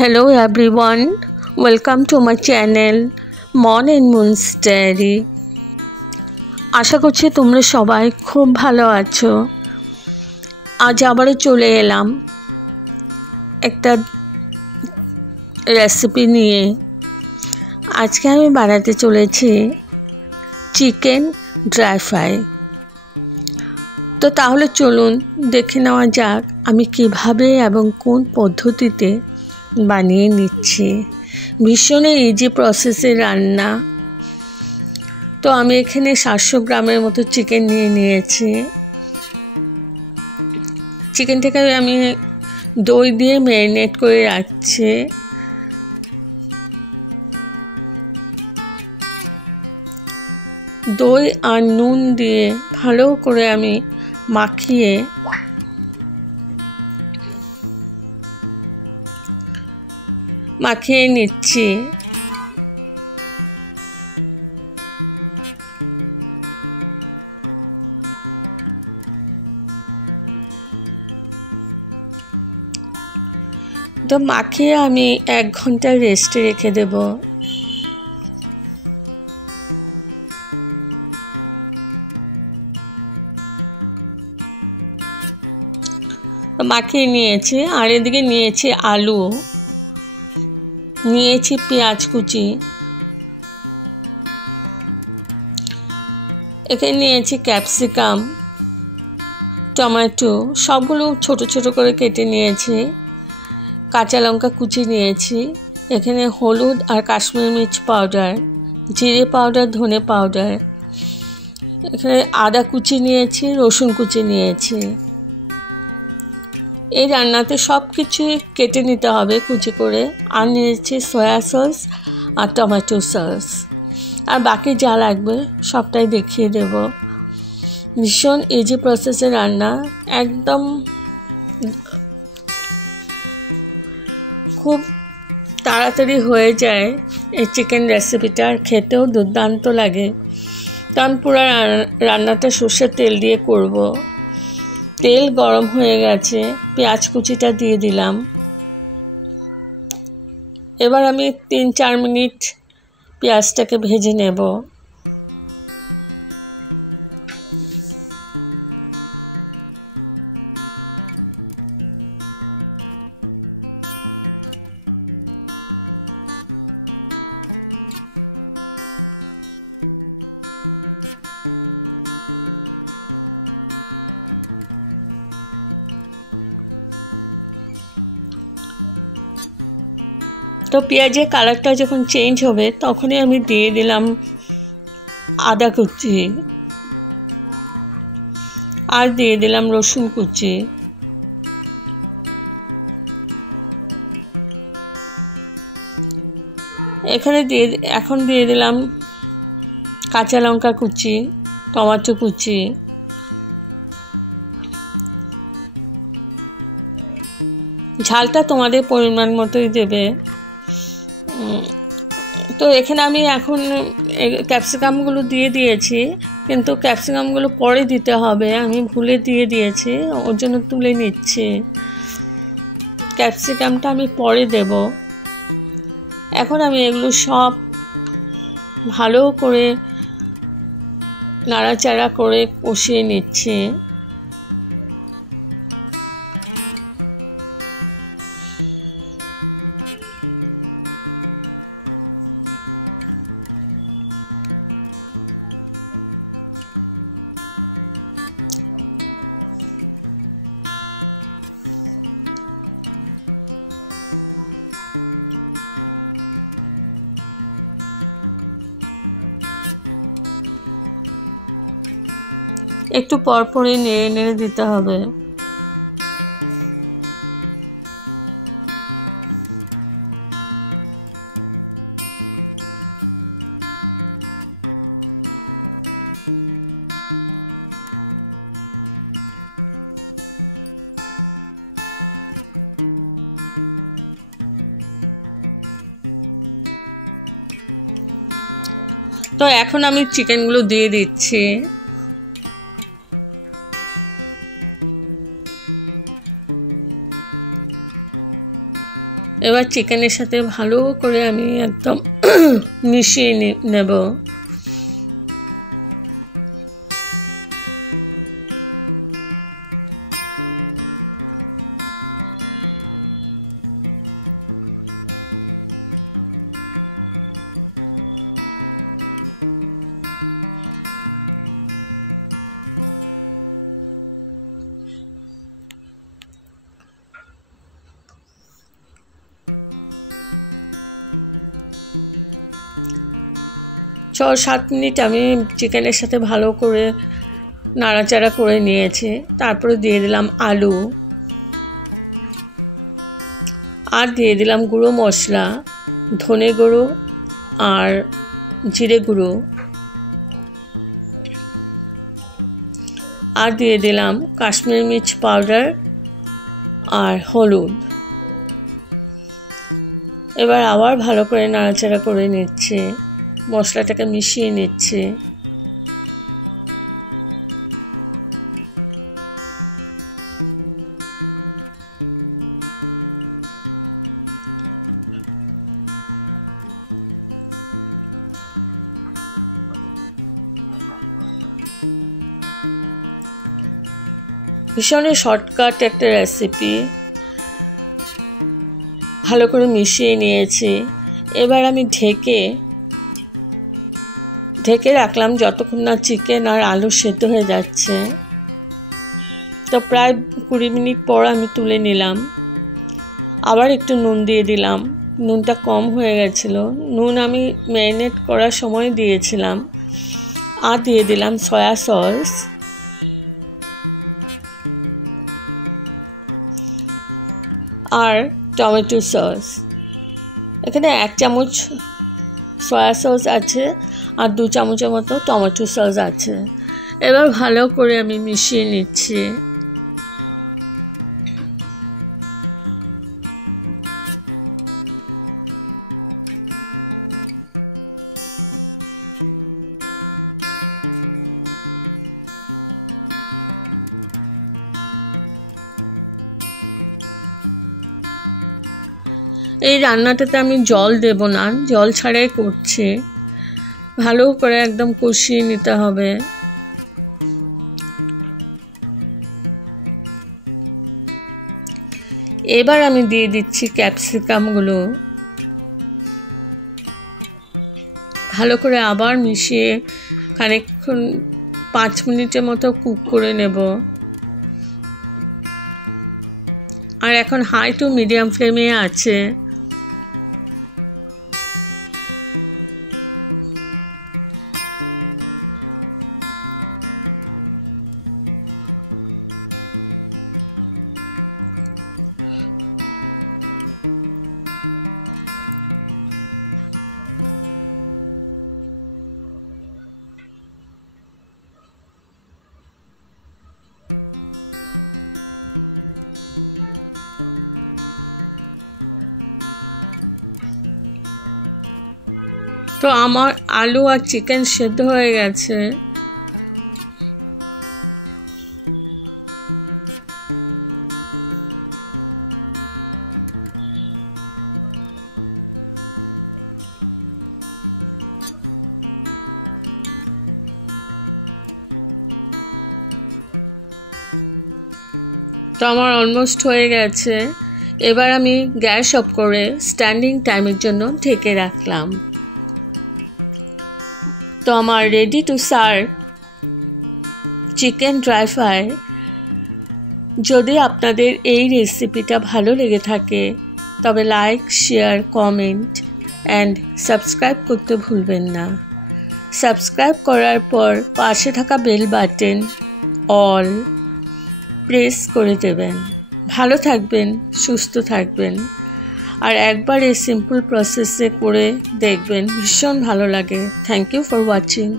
Hello everyone, welcome to my channel Mon and Moon's Diary। আশা করছি তোমরা সবাই খুব ভালো আছো। আজ আবারও চলে এলাম একটা রেসিপি নিয়ে। আজকে আমি বানাতে চলেছি চিকেন ড্রাই ফ্রাই। তো তাহলে চলুন দেখে নেওয়া যাক আমি কিভাবে এবং কোন পদ্ধতিতে বানিয়ে নিচ্ছি। ভীষণ ইজি প্রসেসে রান্না। তো আমি এখানে 700 গ্রামের মতো চিকেন নিয়েছি। চিকেনটাকে আমি দই দিয়ে ম্যারিনেট করে রাখছি। দই আর নুন দিয়ে ভালো করে আমি মাখিয়ে নিচ্ছি। তো মাখিয়ে আমি 1 ঘন্টা রেস্টে রেখে দেব। মাখিয়ে নিয়েছি। আর এদিকে নিয়েছি আলু, নিয়েছি পেঁয়াজ কুচি, এখানে নিয়েছি ক্যাপসিকাম, টমেটো, সবগুলো ছোট ছোট করে কেটে নিয়েছি। কাঁচা লঙ্কা কুচি নিয়েছি। এখানে হলুদ আর কাশ্মীরি মির্চ পাউডার, জিরে পাউডার, ধনে পাউডার, এখানে আদা কুচি নিয়েছি, রসুন কুচি নিয়েছি। এই রান্নাতে সব কিছু কেটে নিতে হবে কুচি করে। আর নিয়েছি সয়া সস আর টমেটো সস, আর বাকি যা লাগবে সবটাই দেখিয়ে দেব। ভীষণ ইজি প্রসেসে রান্না, একদম খুব তাড়াতাড়ি হয়ে যায় এই চিকেন রেসিপিটা। আর খেতেও দুর্দান্ত লাগে। কারণ পুরো রান্নাটা সর্ষের তেল দিয়ে করব। তেল গরম হয়ে গেছে, পেঁয়াজ কুচিটা দিয়ে দিলাম। এবার আমি 3-4 মিনিট পেঁয়াজটাকে ভেজে নেব। তো পেঁয়াজের কালারটা যখন চেঞ্জ হবে তখনই আমি দিয়ে দিলাম আদা কুচি, আর দিয়ে দিলাম রসুন কুচি। এখন দিয়ে দিলাম কাঁচা লঙ্কা কুচি, টমেটো কুচি, ঝালটা তোমাদের পরিমাণ মতোই দেবে। তো এখানে আমি এখন ক্যাপসিকামগুলো দিয়ে দিয়েছি, কিন্তু ক্যাপসিকামগুলো পরে দিতে হবে, আমি ভুলে দিয়ে দিয়েছি, ওর জন্য তুলে নিচ্ছি। ক্যাপসিকামটা আমি পরে দেব। এখন আমি এগুলো সব ভালো করে নাড়াচাড়া করে কষিয়ে নিচ্ছি। একটু পরপরই নেড়ে নেড়ে দিতে হবে। তো এখন আমি চিকেনগুলো দিয়ে দিচ্ছি। এবার চিকেনের সাথে ভালো করে আমি একদম মিশিয়ে নেব। ছ 7 মিনিট আমি চিকেনের সাথে ভালো করে নাড়াচাড়া করে নিয়েছি। তারপরে দিয়ে দিলাম আলু, আর দিয়ে দিলাম গুঁড়ো মশলা, ধনে গুঁড়ো আর জিরে গুঁড়ো, আর দিয়ে দিলাম কাশ্মীরি মির্চ পাউডার আর হলুদ। এবার আবার ভালো করে নাড়াচাড়া করে নিচ্ছে, মশলাটাকে মিশিয়ে নিচ্ছে। ভীষণ শর্টকাট একটা রেসিপি, ভালো করে মিশিয়ে নিয়েছি। এবার আমি ঢেকে রাখলাম যতক্ষণ না চিকেন আর আলু সেদ্ধ হয়ে যাচ্ছে। তো প্রায় 20 মিনিট পর আমি তুলে নিলাম। আবার একটু নুন দিয়ে দিলাম, নুনটা কম হয়ে গেছিল। নুন আমি ম্যারিনেট করার সময় দিয়েছিলাম। আর দিয়ে দিলাম সয়া সস, আর টমেটো সস। এখানে 1 চামচ সয়া সস আছে আর 2 চামচের মতো টমেটো সস আছে। এবার ভালো করে আমি মিশিয়ে নিচ্ছি। এই রান্নাটাতে আমি জল দেব না, জল ছাড়াই করছি। ভালো করে একদম কষিয়ে নিতে হবে। এবার আমি দিয়ে দিচ্ছি ক্যাপসিকামগুলো। ভালো করে আবার মিশিয়ে খানিকক্ষণ 5 মিনিটের মতো কুক করে নেব। আর এখন হাই টু মিডিয়াম ফ্লেমে আছে। তো আমার আলু আর চিকেন সেদ্ধ হয়ে গেছে। তো আমার অলমোস্ট হয়ে গেছে। এবার আমি গ্যাস অফ করে স্ট্যান্ডিং টাইমের জন্য ঢেকে রাখলাম। তো আমার ready to serve chicken dry fry. যদি আপনাদের এই রেসিপিটা ভালো লেগে থাকে তবে like, share, comment and subscribe করতে ভুলবেন না। সাবস্ক্রাইব করার পর পাশে থাকা বেল বাটন অল প্রেস করে দেবেন। ভালো থাকবেন, সুস্থ থাকবেন, আর একবার এই সিম্পল প্রসেসে করে দেখবেন, ভীষণ ভালো লাগে। Thank you for watching.